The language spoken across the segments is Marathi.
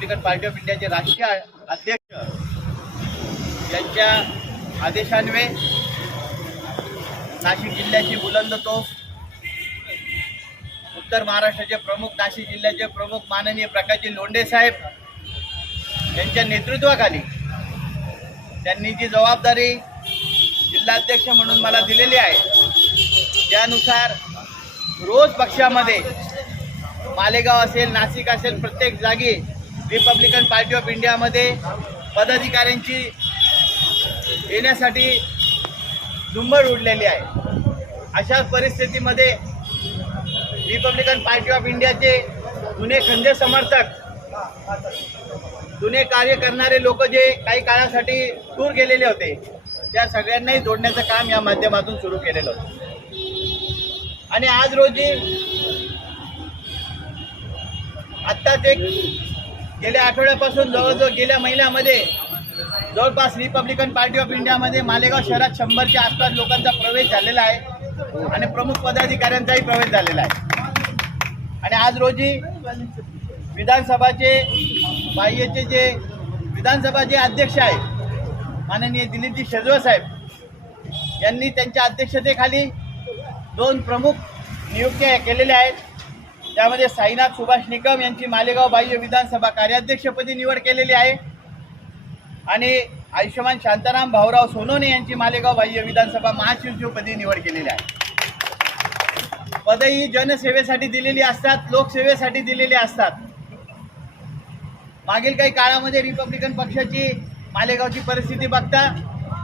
पार्टी ऑफ इंडियाचे राष्ट्रीय अध्यक्ष यांच्या आदेशान्वये नाशिक जिल्ह्याची बुलंद तोफ उत्तर महाराष्ट्राचे प्रमुख नाशिक जिल्ह्याचे प्रमुख माननीय प्रकाशजी लोंढे साहेब यांच्या नेतृत्वाखाली त्यांनी जी जबाबदारी जिल्हाध्यक्ष म्हणून मला दिलेली आहे त्यानुसार रोज पक्षामध्ये मालेगाव असेल नाशिक असेल प्रत्येक जागी रिपब्लिकन पार्टी ऑफ इंडियामध्ये पदाधिकाऱ्यांची येण्यासाठी झुंबड उडलेली आहे. अशा परिस्थितीमध्ये रिपब्लिकन पार्टी ऑफ इंडियाचे जुने खंदे समर्थक जुने कार्य करणारे लोक जे काही काळासाठी दूर गेलेले होते त्या सगळ्यांनाही जोडण्याचं काम या माध्यमातून सुरू केलेलं होतं. आणि आज रोजी आत्ताच एक गेल्या आठवड्यापासून जवळजवळ गेल्या महिन्यामध्ये जवळपास रिपब्लिकन पार्टी ऑफ इंडियामध्ये मालेगाव शहरात शंभरच्या आसपास लोकांचा प्रवेश झालेला आहे आणि प्रमुख पदाधिकाऱ्यांचाही प्रवेश झालेला आहे. आणि आज रोजी विधानसभाचे बाह्यचे जे विधानसभाचे अध्यक्ष आहेत माननीय दिलीपजी शेजवळ साहेब यांनी त्यांच्या अध्यक्षतेखाली दोन प्रमुख नियुक्त्या केलेल्या आहेत. त्यामध्ये साईनाथ सुभाष निकम यांची मालेगाव बाह्य विधानसभा कार्याध्यक्षपदी निवड केलेली आहे. आणि आयुष्यमान शांताराम भाऊराव सोनोने यांची मालेगाव बाह्य विधानसभा महासचिवपदी निवड केलेली आहे. पदं ही जनसेवेसाठी दिलेली असतात लोकसेवेसाठी दिलेली असतात. मागील काही काळामध्ये रिपब्लिकन पक्षाची मालेगावची परिस्थिती बघता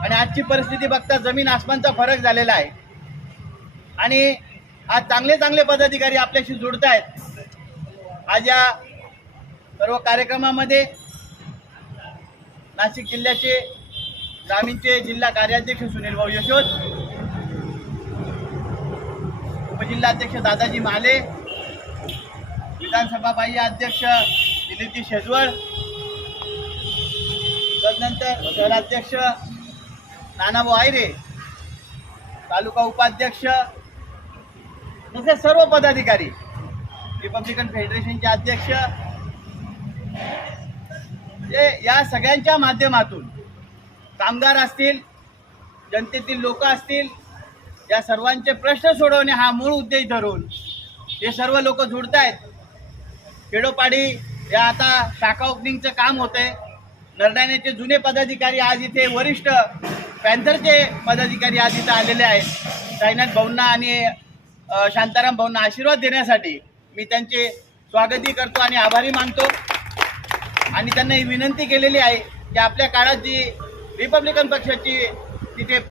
आणि आजची परिस्थिती बघता जमीन आसमानचा फरक झालेला आहे. आणि आज चांगले चांगले पदाधिकारी आपल्याशी जुडत आहेत. आज या सर्व कार्यक्रमामध्ये नाशिक जिल्ह्याचे ग्रामीणचे जिल्हा कार्याध्यक्ष सुनील भाऊ यशोद उपजिल्हाध्यक्ष दादाजी माले विधानसभा बाह्य अध्यक्ष दिलीपजी शेजवळ तदनंतर शहराध्यक्ष नानाभाऊ आयरे तालुका उपाध्यक्ष तसे सर्व पदाधिकारी. रिपब्लिकन फेडरेशनचे अध्यक्ष. ते या सगळ्यांच्या माध्यमातून कामगार असतील जनतेतील लोक असतील या सर्वांचे प्रश्न सोडवणे हा मूळ उद्देश धरून हे सर्व लोक जुडत आहेत खेडोपाडी या आता शाखा ओपनिंगचं काम होतंय. नरडाण्याचे जुने पदाधिकारी आज इथे वरिष्ठ पॅन्थरचे पदाधिकारी आज इथं आलेले आहेत. साईनाथ भाऊंना आणि शांताराम भाऊंना आशीर्वाद देण्यासाठी मी त्यांचे स्वागतही करतो आणि आभारी मानतो. आणि त्यांना ही विनंती केलेली आहे की आपल्या काळात जी रिपब्लिकन पक्षाची तिथे